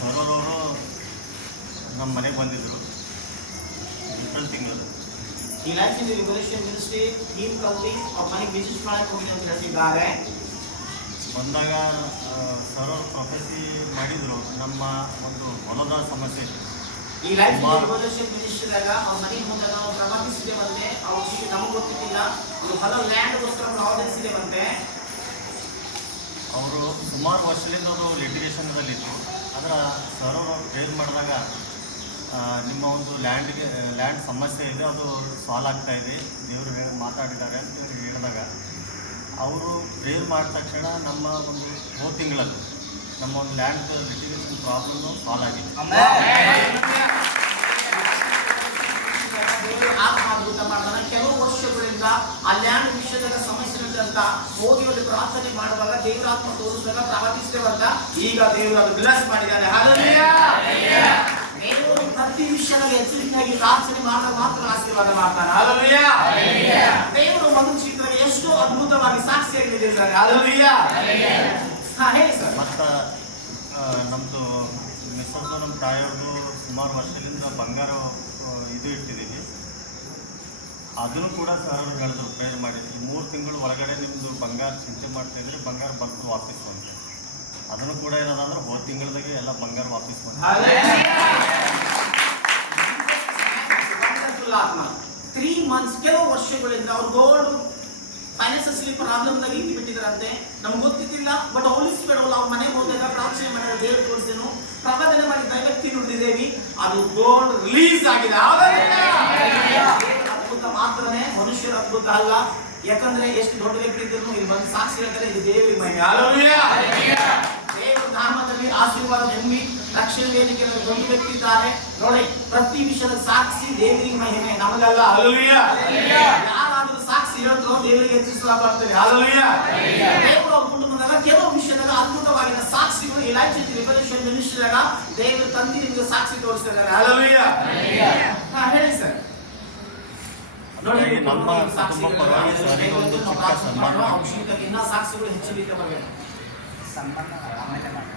ಸರೋರವರು ನಮ್ಮ ಮನೆಗೆ ಬಂದಿದ್ದರು ಏಪ್ರಿಲ್ ತಿಂಗಳು. He lies in the Liberation Ministry, Team County, और मनी विजिट ಮಾಡಕ್ಕೆ ಹೋಗಿ ಅಂತ ಹೇಳ್ತಿದ್ದಾರೆ. ಬಂದಾಗ ಸರೋರ್ ಪ್ರೊಫೆಸಿ ಮಾಡಿದರು ನಮ್ಮ ಒಂದು ಹೊಲದ ಸಮಸ್ಯೆ. ಈ ಲೈಫ್ ಲಿಬರೇಷನ್ ಮಿನಿಸ್ಟ್ರಿದಾಗ ಅವ್ರ ಮನೆ ಮುಂದೆ ನಾವು ಪ್ರವಾದಿಸಿದ್ದೇವಂತೆ. ಅವ್ರಿಗೆ ನಮಗೆ ಗೊತ್ತಿಲ್ಲ ಒಂದು ಹೊಲ ಲ್ಯಾಂಡ್ಗೋಸ್ಕರ ಪ್ರವಾದಿಸಿದ್ದೇವಂತೆ. ಅವರು ಸುಮಾರು ವರ್ಷದಿಂದ ಅವರು ಲಿಟಿಗೇಷನ್ದಲ್ಲಿತ್ತು. ಅದರ ಸರ್ ಅವರು ಪ್ರೇರ್ ಮಾಡಿದಾಗ ನಿಮ್ಮ ಒಂದು ಲ್ಯಾಂಡ್ ಸಮಸ್ಯೆ ಇದೆ, ಅದು ಸಾಲ್ವ್ ಆಗ್ತಾಯಿದೆ, ದೇವರು ಮಾತಾಡಿದ್ದಾರೆ ಅಂತ ಹೇಳಿದಾಗ ಅವರು ಪ್ರೇರ್ ಮಾಡಿದ ತಕ್ಷಣ ನಮ್ಮ ಒಂದು ಹೋದ ತಿಂಗಳಲ್ಲಿ ನಮ್ಮ ಒಂದು ಲ್ಯಾಂಡ್ ಲಿಟಿಗೇಷನ್ ಪ್ರಾಬ್ಲಮ್ಮು ಸಾಲ್ವ್ ಆಗಿದೆ. ಆತ್ಮಾದ್ಭುತ ಮಾಡಿದ ಕೆಲವು ವರ್ಷಗಳಿಂದ ಆ ಲ್ಯಾಂಡ್ ವಿಷಯದಾಗ ಸಮಸ್ಯೆ ಅಂತ ಹೋಗಿ ಅಲ್ಲಿ ಪ್ರಾರ್ಥನೆ ಮಾಡುವಾಗ ದೇವರ ಆತ್ಮ ತೋರಿಸಿದಾಗ ಪ್ರವಾದಿಸ್ತೇವಂತ. ಈಗ ದೇವರು ಅದು ಬ್ಲೆಸ್ ಮಾಡಿದ್ದಾರೆ. ದೇವರು ಪ್ರತಿ ವಿಷಯದಲ್ಲಿ ಎಚ್ಚರಿಕೆಯಾಗಿ ಪ್ರಾರ್ಥನೆ ಮಾಡಿದಾಗ ಮಾತ್ರ ಆಶೀರ್ವಾದ ಮಾಡ್ತಾರೆ. ದೇವರು ಮನುಷ್ಯರಿಗೆ ಎಷ್ಟು ಅದ್ಭುತವಾಗಿ ಸಾಕ್ಷಿಯಾಗಿ ನಿಲ್ಲಿದ್ದಾರೆ. ಹೇಳಿ ಸರ್. ಮತ್ತು ನಮ್ಮದು ಮಿಸ್ಸರ್ದು ನಮ್ಮ ತಾಯಿಯವ್ರದ್ದು ಸುಮಾರು ವರ್ಷದಿಂದ ಬಂಗಾರ ಇದು ಇಟ್ಟಿದ್ದೀವಿ. ಅದನ್ನು ಕೂಡ ಸರ್ ಹೇಳಿದ್ರು ಪ್ರೇರ್ ಮಾಡಿದ್ವಿ. 3 ತಿಂಗಳು ಒಳಗಡೆ ನಿಮ್ಮದು ಬಂಗಾರ ಚಿಂತೆ ಮಾಡ್ತಾಯಿದ್ರೆ ಬಂಗಾರ ಬರ್ತದೆ ವಾಪಸ್ ಅಂತ. ಅದನ್ನು ಕೂಡ ಏನದಂದ್ರೆ ಹೋದ ತಿಂಗಳದಾಗೆ ಎಲ್ಲ ಬಂಗಾರ ವಾಪಸ್ ಬಂದ. 3 months ಕೆಲವು ವರ್ಷಗಳಿಂದ ಅವ್ರು ಗೋಲ್ಡ್ ಫೈನಾನ್ಸಿಯಲಿ ಪ್ರಾಬ್ಲಮ್ನಾಗ ಇಟ್ಟು ಬಿಟ್ಟಿದ್ರಂತೆ. ನಮ್ಗೆ ಗೊತ್ತಿದ್ದಿಲ್ಲ. ಬಟ್ ಹೋಲಿಸ್ಬಿಡೋಲ್ಲ. ಅವ್ರ ಮನೆಗೆ ಹೋದಾಗ ಪ್ರಾರ್ಥನೆ ಮಾಡಿದ ದೇವ್ರ ತೋರಿಸಿದೆನು, ಪ್ರವಾದನೆ ಮಾಡಿ ದೈವತ್ತಿ ನುಡಿದಿದ್ದೇವೆ. ಅದು ಗೋಲ್ಡ್ ರಿಲೀಸ್ ಆಗಿದೆ. ಅದ್ಭುತ ಮಾತ್ರನೇ, ಮನುಷ್ಯರ ಅದ್ಭುತ ಅಲ್ಲ. ಯಾಕಂದ್ರೆ ಎಷ್ಟು ದೊಡ್ಡ ವ್ಯಕ್ತಿ ಇದ್ರು ಇಲ್ಲಿ ಬಂದು ಸಾಕ್ಷಿ ಹೇಳ್ತಾರೆ, ಇದು ದೇವರಿಗೆ ಮಹಿಮೆ. ದೇವರ ನಾಮದಲ್ಲಿ ಆಶೀರ್ವಾದ ನಂಬಿ ರಕ್ಷಣೆ ವೇದಿಕೆಯಲ್ಲಿ ದೊಡ್ಡ ವ್ಯಕ್ತಿ ಇದ್ದಾರೆ ನೋಡಿ. ಪ್ರತಿ ವಿಷಯದ ಸಾಕ್ಷಿ ದೇವರಿಗೆ ಮಹಿಮೆ, ನಮಗಲ್ಲ. ಯಾರಾದ್ರೂ ಸಾಕ್ಷಿ ಹೇಳಿದ್ರು ದೇವರಿಗೆ ಹೆಚ್ಚಿಸಲಾಗ್ತದೆ. ದೇವರು ಅವ್ರ ಕುಟುಂಬದಾಗ ಕೆಲವು ವಿಷಯದಾಗ ಅದ್ಭುತವಾಗಿನ ಸಾಕ್ಷಿಗಳು ಇಲಾಖೆ ಲಿಬರೇಷನ್ ಮಿನಿಸ್ಟ್ರಿಯಾಗ ದೇವರು ತಂದೆ ನಿಮಗೆ ಸಾಕ್ಷಿ ತೋರಿಸ್ತಿದ್ದಾರೆ. ಹೇಳಿ ಸರ್. ನೋಡಿ ನಮ್ಮ ಕುಟುಂಬ ಪರವಾಗಿ ಸರಿಗೆ ಒಂದು ಚಿಕ್ಕ ಸನ್ಮಾನ. ಇನ್ನ ಸಾಕ್ಷಿಗಳು ಹೆಚ್ಚಲಿಕ್ಕೆ ಬರಬೇಕು. ಸನ್ಮಾನ ಆಮೇಲೆ ಮಾಡಿ.